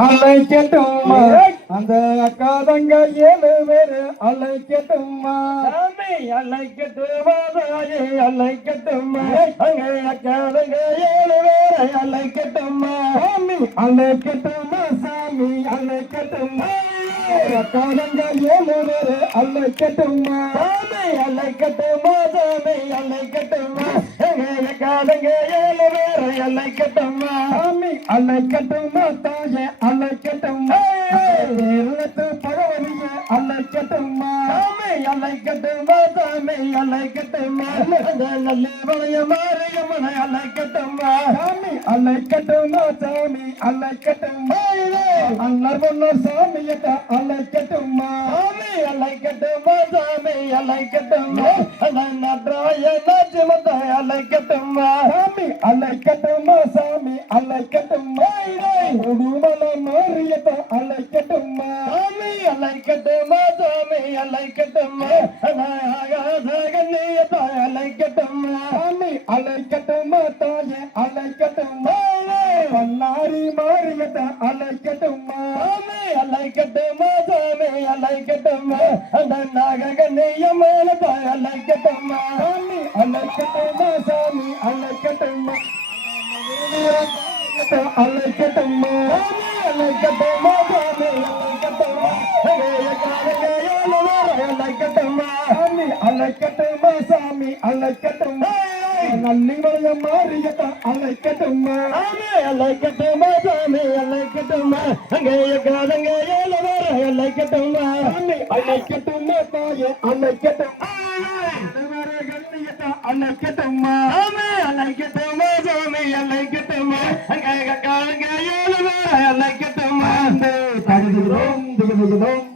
அழைக்கட்டும்மா அந்த அக்காதங்க 7 பேரு அழைக்கட்டும்மா சாமி அழைக்கட்டுமா தாயே அழைக்கட்டுமா அங்கே அக்காதங்க 7 பேரை அழைக்கட்டுமா சாமி அழைக்கட்டும்மா சாமி அழைக்கட்டும்மா அக்காதங்க 7 பேரு அழைக்கட்டும்மா சாமி அழைக்கட்டுமா சாமி அழைக்கட்டுமா அங்கே அக்காதங்க 7 பேரை அழைக்கட்டுமா சாமி அழைக்கட்டும்மா தாயே அழைக்கட்டும்மா நேரத்து பகவதிய அழைக்கட்டும்மா சாமி அழைக்கட்டுமா சாமி அழைக்கட்டுமா அந்த நல்ல வளைய மாரியம்மனை அழைக்கட்டுமா சாமி அழைக்கட்டும்மா சாமி அழைக்கட்டும்மா அண்ணர் பொன்னர் சாமியக்க அழைக்கட்டும்மா சாமி அழைக்கட்டுமா சாமி அழைக்கட்டுமா அந்த நன்றாய நாச்சிமத்தை அழைக்கட்டுமா சாமி அழைக்கட்டும்மா சாமி அழைக்கட்டும்மா உடுமல மாரியத்தை அழைக்கட்டும்மா சாமி அழைக்கட்டுமா சாமி அழைக்கட்டுமா கண்ணியத்தை அழைக்கட்டுமா சாமி அழைக்கட்டுமா தாயே அழைக்கட்டுமா பன்னாரி மாரியத்தை அழைக்கட்டுமா சாமி அழைக்கட்டுமா சாமி அழைக்கட்டுமா அந்த நாககண்ணியமானத்தை அழைக்கட்டுமா சாமி அழைக்கட்டுமா சாமி அழைக்கட்டுமா அழைக்கட்டுமா அழைக்கட்டுமா சாமி அழைக்கட்டுமா சாமி அழைக்கட்டுமா சாமி அழைக்கட்டுமா நல்லிவளைய மாரியத்தை அழைக்கட்டுமா சாமி அழைக்கட்டுமா சாமி அழைக்கட்டுமா அங்கேய காலங்க 7 பேரை அழைக்கட்டுமா சாமி அழைக்கட்டுமா தாயே அழைக்கட்டுமா அழைக்கட்டுமா சாமி அழைக்கட்டுமா சாமி அழைக்கட்டுமா அங்கேய காலங்க 7 பேரை அழைக்கட்டுமா தகுதிகிறோம்